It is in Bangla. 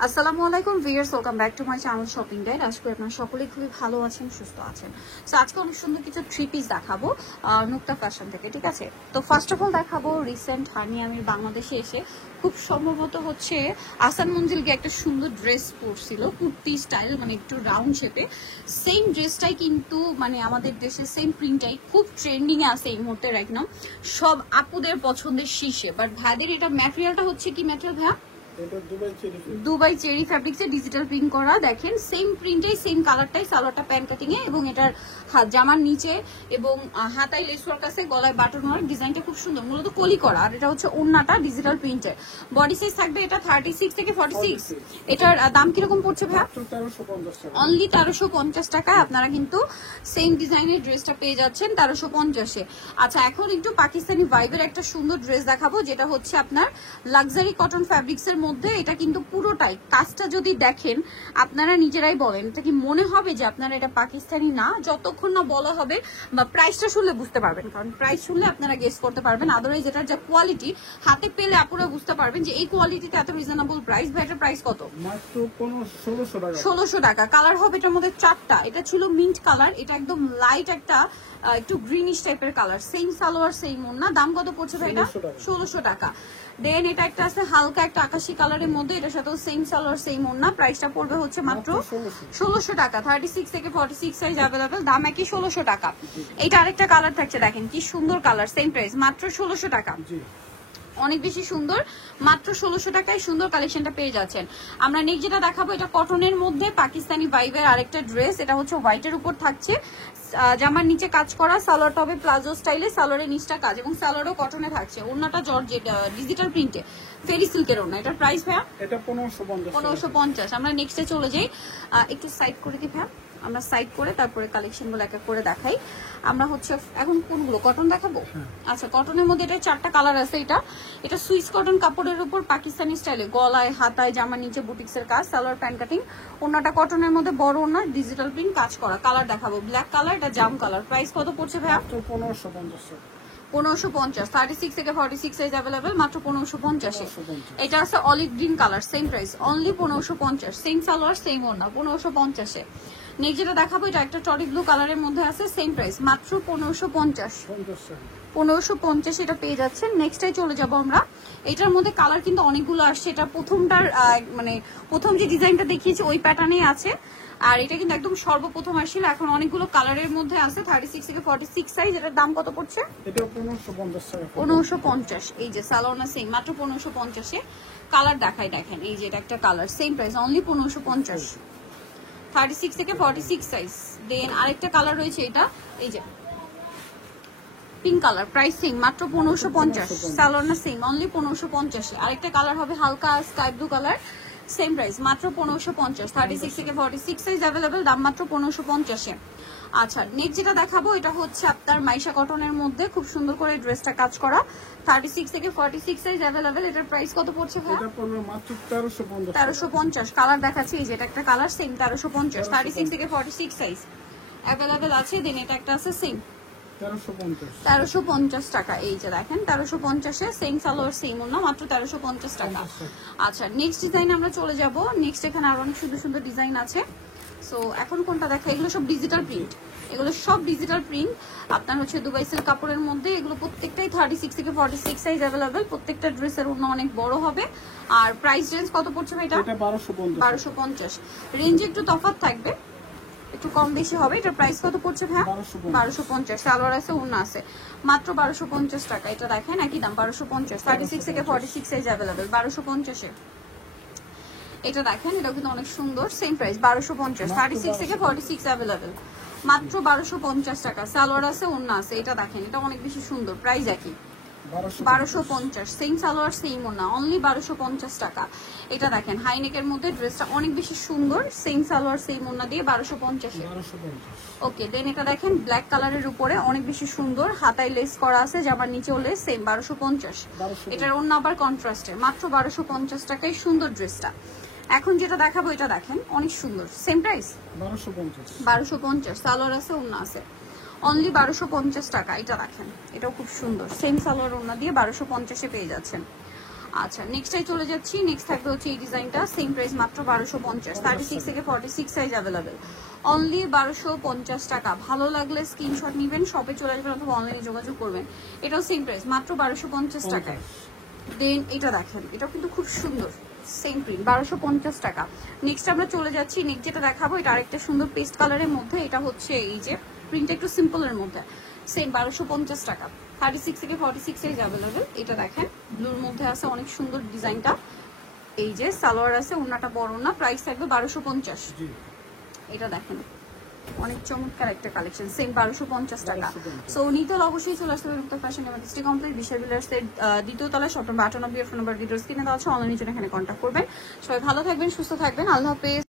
আসসালামু আলাইকুম viewers, welcome back to my channel shopping guide. আশা করি আপনারা সকলেই খুবই ভালো আছেন, সুস্থ আছেন। সো আজকে অনেক সুন্দর কিছু থ্রি পিস দেখাবো নুক্তা ফ্যাশন থেকে, ঠিক আছে? তো ফার্স্ট অফ অল দেখাবো রিসেন্ট হানি আমির বাংলাদেশে এসে খুব সম্ভবত হচ্ছে আসান মঞ্জিলকে একটা সুন্দর ড্রেস পরছিল, কুর্তি স্টাইল, মানে একটু রাউন্ড শেপে। সেম ড্রেসটাই কিন্তু মানে আমাদের দেশে সেম প্রিন্টটাই খুব ট্রেন্ডিং এ আছে এই মুহূর্তে রাইট নাও, সব আপুদের পছন্দের শীর্ষে। বাট ভাইদের এটা ম্যাটেরিয়ালটা হচ্ছে কি ম্যাটেরিয়াল ভাইয়া? দুবাই চেরি ফ্যাব্রিক্সে ডিজিটাল প্রিন্ট করা, দেখেন সেম প্রিন্টে সেম কালারটাই, সালোয়ারটা প্যান্ট কাটিং এ, এবং এটার জামার নিচে এবং হাতায় লেস ওয়ার্ক আছে, গলায় বাটন ওয়ার্ক, ডিজাইনটা খুব সুন্দর, মূলত কলি করা। আর এটা হচ্ছে ওন্নাটা ডিজিটাল প্রিন্টের। বডি সাইজ থাকবে এটা 36 থেকে 46। এটার দাম কিরকম পড়ছে ভাইয়া? অনলি 1350 টাকা আপনারা কিন্তু সেম ডিজাইনের ড্রেসটা পেয়ে যাচ্ছেন 1350-এ। আচ্ছা, এখন একটু পাকিস্তানি ভাইবের একটা সুন্দর ড্রেস দেখাবো, যেটা হচ্ছে আপনার লাক্সারি কটন ফ্যাব্রিক্সের মধ্যে। এটা কিন্তু পুরোটাই কাজটা যদি দেখেন আপনারা নিজেরাই বলেন এটা কি মনে হবে যে আপনারা এটা পাকিস্তানি না, যতক্ষণ না বলা হবে বা প্রাইসটা শুনলে বুঝতে পারবেন। কারণ প্রাইস শুনলে আপনারা গেস করতে পারবেন, আদারওয়াইজ এটার যে কোয়ালিটি হাতে পেলে আপনারা বুঝতে পারবেন যে এই কোয়ালিটিতে এত রিজনেবল প্রাইস। ভাই এটার প্রাইস কত? মাত্র 1600 টাকা। কালার হবে এটার মধ্যে 4টা। এটা ছিল মিন্ট কালার, এটা একদম লাইট একটা একটু গ্রিনিশ টাইপের কালার, সেম সালোয়ার সেম ওন্না। দাম কত পড়ছে ভাই এটা? 1600 টাকা। দেন এটা একটা আছে হালকা একটা আকাশি কালারের মধ্যে, এটার সাথেও সেম সালোয়ার সেম ওন্না। প্রাইসটা পড়বে হচ্ছে মাত্র 1600 টাকা। 36 থেকে 46 সাইজ अवेलेबल, দাম একই 1600 টাকা। এটা আরেকটা কালার থাকছে, দেখেন কি সুন্দর কালার, সেম প্রাইস মাত্র 1600 টাকা। অনেক বেশি সুন্দর, মাত্র 1600 টাকায় সুন্দর কালেকশনটা পেয়ে যাচ্ছেন। আমরা নেক্সট যেটা দেখাবো এটা কটনের মধ্যে পাকিস্তানি ভাইবের আরেকটা ড্রেস। এটা হচ্ছে হোয়াইটের উপর থাকছে, জামার নিচে কাজ করা, সালোয়ারটা হবে প্লাজো স্টাইলে, সালোয়ারের নিচটা কাজ এবং সালোয়ারও কটনে থাকছে। ওন্নাটা জর্জেট ডিজিটাল প্রিন্টে ফেরি সিল্কের ওন্না। এটার প্রাইস ভাইয়া? এটা 1550। আমরা নেক্সটে চলে যাই, একটু সাইড করে দিই ভাইয়া। আমরা সাইড করে তারপরে কালেকশনগুলো এক এক করে দেখাই। আমরা হচ্ছে এখন কোনগুলো কটন দেখাবো? আচ্ছা, কটনের মধ্যে এটা 4টা কালার আছে। এটা সুইস কটন কাপড়ের উপর পাকিস্তানি স্টাইলে, গলায় হাতায় জামার নিচে বুটিক্সের কাজ, সালোয়ার প্যান্ট কাটিং। ওন্নাটা কটনের মধ্যে বড় ওন্না, ডিজিটাল প্রিন্ট কাজ করা। কালার দেখাবো ব্ল্যাক কালার, এটা জাম কালার। প্রাইস কত পড়ছে ভাইয়া? 1550। 36 থেকে 46 সাইজ अवेलेबल, মাত্র 1550-এ। এটা আছে olive green colour, same price only 1550। Same salwar same ওন্না, 1550-এ। নেক্সট যেটা দেখাবো এটা একটা টরি ব্লু কালারের মধ্যে আছে, সেম প্রাইস মাত্র 1550। এটা পেয়ে যাচ্ছেন। নেক্সটে চলে যাব আমরা। এটার মধ্যে কালার কিন্তু অনেকগুলো আসছে। এটা প্রথমটার মানে প্রথম যে ডিজাইনটা দেখিয়েছি ওই প্যাটার্নেই আছে, আর এটা কিন্তু একদম সর্বপ্রথম আসছিল। এখন অনেকগুলো কালারের মধ্যে আছে 36 থেকে 46 সাইজ। এটার দাম কত পড়ছে? এটা 1550 টাকা। 1550। এই যে সালোয়ারটা সেম, মাত্র 1550-এ। কালার দেখাই, দেখেন এই যে এটা একটা কালার, সেম প্রাইস অনলি 1550। 36 থেকে 46 সাইজ। দেন আরেকটা কালার রয়েছে, এটা এই যে পিঙ্ক কালার, প্রাইস সেম মাত্র 1550। সালোয়ার না সেম অনলি 1550-এ। আরেকটা কালার হবে হালকা sky blue colour, same price মাত্র 1550। 36 থেকে 46 সাইজ अवेलेबल, দাম মাত্র 1550-এ। আচ্ছা, নেক্সট যেটা দেখাবো এটা হচ্ছে আপনার মাইশা কটনের মধ্যে খুব সুন্দর করে ড্রেসটা কাজ করা, 36 থেকে 46 সাইজ अवेलेबल। এটার প্রাইস কত পড়ছে ভাই? এটা পড়বে মাত্র 1350। 1350। কালার দেখাচ্ছি, এই যে এটা একটা কালার সেম 1350। 36 থেকে 46 সাইজ अवेलेबल আছে। দেন এটা একটা আছে সেম 1350 টাকা। এই যে দেখেন 1350-এ, সেম সালোয়ার সেম ওন্না, মাত্র 1350 টাকা। আচ্ছা, নেক্সট ডিজাইন আমরা চলে যাব। নেক্সট এখানে আরো অনেক সুন্দর সুন্দর ডিজাইন আছে। সো এখন কোনটা দেখা? এগুলো সব ডিজিটাল প্রিন্ট, এগুলো সব ডিজিটাল প্রিন্ট আপনার হচ্ছে দুবাই সিল্ক কাপড়ের মধ্যে। এগুলো প্রত্যেকটাই 36 থেকে 46 সাইজ अवेलेबल। প্রত্যেকটা ড্রেসের ওন্না অনেক বড় হবে। আর প্রাইস রেঞ্জ কত পড়ছে ভাই এটা? 1250। রেঞ্জে একটু তফাৎ থাকবে, একটু কম বেশি হবে। এটার প্রাইস কত পড়ছে ভাই? 1250। সালোয়ার আছে ওন্না আছে, মাত্র 1250 টাকা। এটা দেখেন একই দাম 1250। 36 থেকে 46 সাইজ अवेलेबल 1250-এ। এটা দেখেন, এটা কিন্তু অনেক সুন্দর, সেম প্রাইস 1250। 36 থেকে 46 अवेलेबल, মাত্র 1250 টাকা। সালোয়ার আছে ওন্না আছে। এটা দেখেন, এটা অনেক বেশি সুন্দর, প্রাইস একই 1250। সেম সালোয়ার সেম ওন্না, অনলি 1250 টাকা। এটা দেখেন হাইনেকের মধ্যে ড্রেসটা অনেক বেশি সুন্দর, সেম সালোয়ার সেম ওন্না দিয়ে 1250-এ। ওকে, দেন এটা দেখেন ব্ল্যাক কালারের উপরে অনেক বেশি সুন্দর, হাতায় লেস করা আছে, জামার নিচেও লেস, সেম 1250। এটার ওন্না আবার কন্ট্রাস্টে, মাত্র 1250 টাকায় সুন্দর ড্রেসটা। এখন যেটা দেখাবো এটা দেখেন অনেক সুন্দর, সেম প্রাইস 1250। সালোয়ার আছে ওন্না আছে, অনলি 1250 টাকা। এটা দেখেন, এটাও খুব সুন্দর, সেম সালোয়ার ওন্না দিয়ে 1250-এ পেয়ে যাচ্ছেন। আচ্ছা নেক্সটটাই চলে যাচ্ছি। নেক্সট থাকবে হচ্ছে এই ডিজাইনটা, সেম প্রাইস মাত্র 1250, 36 থেকে 46 সাইজ অ্যাভেলেবেল, অনলি 1250 টাকা। ভালো লাগলে স্ক্রিনশট নেবেন, শপে চলে আসবেন অথবা অনলাইনে যোগাযোগ করবেন। এটাও সেম প্রাইস মাত্র 1250 টাকায়। দেন এটা দেখেন, এটা কিন্তু খুব সুন্দর, সেম প্রিন্ট, 1250 টাকা। নেক্সট আমরা চলে যাচ্ছি, নেক্সট যেটা দেখাবো এটা আরেকটা সুন্দর পেস্ট কালারের মধ্যে, এটা হচ্ছে এই যে প্রিন্টটা একটু সিম্পলের মধ্যে, সেম 1250 টাকা, 36 থেকে 46 সাইজ অ্যাভেলেবেল। এটা দেখেন ব্লুর মধ্যে আছে, অনেক সুন্দর ডিজাইনটা। এই যে সালোয়ার আছে, ওন্নাটা বড় না, প্রাইস থাকবে 1250। এটা দেখেন অনেক চমৎকার একটা কালেকশন, সেম 1250 টাকা। সো নিতে হলে অবশ্যই চলে আসতে হবে মুক্তা ফ্যাশন এমার্জেন্সি কমপ্লিট বিশাল বিলার্সের দ্বিতীয় তলায়, shop number 98, phone number videos কিনে দেওয়া আছে, অনলাইনে জন্য এখানে কন্ট্যাক্ট করবেন। সবাই ভালো থাকবেন, সুস্থ থাকবেন, আল্লাহ হাফেজ।